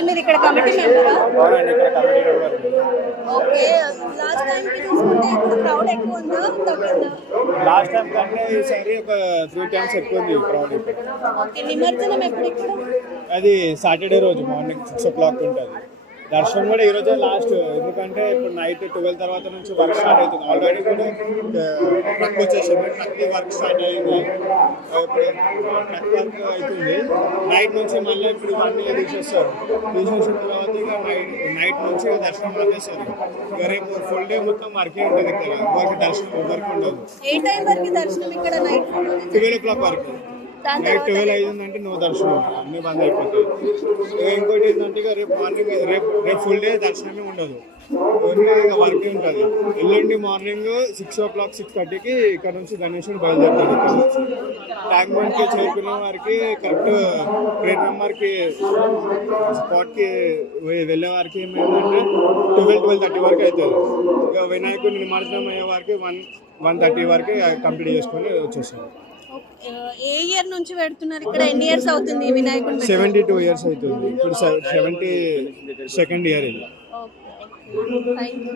Okay, మీరు ఇక్కడ committee మెంబరా? అవునండి, ఇక్కడ committee member. Okay, last time కి చూసుకుంటే ఇప్పుడు క్రౌడ్ ఎక్కువ ఉందా తగ్గిందా? లాస్ట్ టైం కంటే ఈసారి ఒక 3 times ఎక్కువ ఉంది క్రౌడ్ ఇక్కడ. ఓకే, నిమజ్జనం ఎప్పుడు ఇక్కడ? అది సాటర్డే రోజు మార్నింగ్ 6 o'clock ఉంటుంది. దర్శనం కూడా ఈ రోజే లాస్ట్, ఎందుకంటే ఇప్పుడు నైట్ 12 తర్వాత నుంచి వర్క్ స్టార్ట్ అవుతుంది. ఆల్రెడీ కూడా ట్రక్ వచ్చేసింది, ట్రక్ వర్క్ స్టార్ట్ అయింది. ఇప్పుడు ట్రక్ వర్క్ అవుతుంది. నైట్ నుంచి మళ్ళీ ఇప్పుడు ఇవన్నీ తీసేస్తారు. తీసేసిన తర్వాత ఇక నైట్ నుంచి దర్శనం చేస్తారు. ఇక రేపు ఫుల్ డే మొత్తం వర్కే ఉంటుంది ఇక్కడ. ఎవరికి దర్శనం ఎవరికి ఉండదు. ఏ టైం వరకు దర్శనం ఇక్కడ? నైట్ 12 o'clock వరకు. నైట్ 12 అయిందంటే నో దర్శనం, అన్ని బంద్ అయిపోతాయి. ఇంకోటి ఏంటంటే ఇక రేపు మార్నింగ్ రేపు ఫుల్ డే దర్శనమే ఉండదు, ఓన్లీ ఇక వర్క్ ఉంటుంది. ఎల్లుండి మార్నింగ్ 6 o'clock 6:30కి ఇక్కడ నుంచి గణేశుని బయలుదేరుతాడు. ఇక్కడ నుంచి ట్యాంక్ బండ్కి చేరుకునే వారికి కరెక్ట్ ట్రైన్ నెంబర్కి స్పాట్కి వెళ్ళే వారికి ఏమైందంటే 12-12:30 వరకు అవుతుంది. ఇక వినాయకుడి నిమజ్జనం అయ్యే వారికి 1:30 వరకు కంప్లీట్ చేసుకొని వచ్చేసాం. ఏ ఇయర్ నుంచి పెడుతున్నారు ఇక్కడ? ఎన్ని ఇయర్స్ అవుతుంది ఈ వినాయకుడు? 72 years అవుతుంది. ఇప్పుడు 72nd year ఇది. Okay, thank you.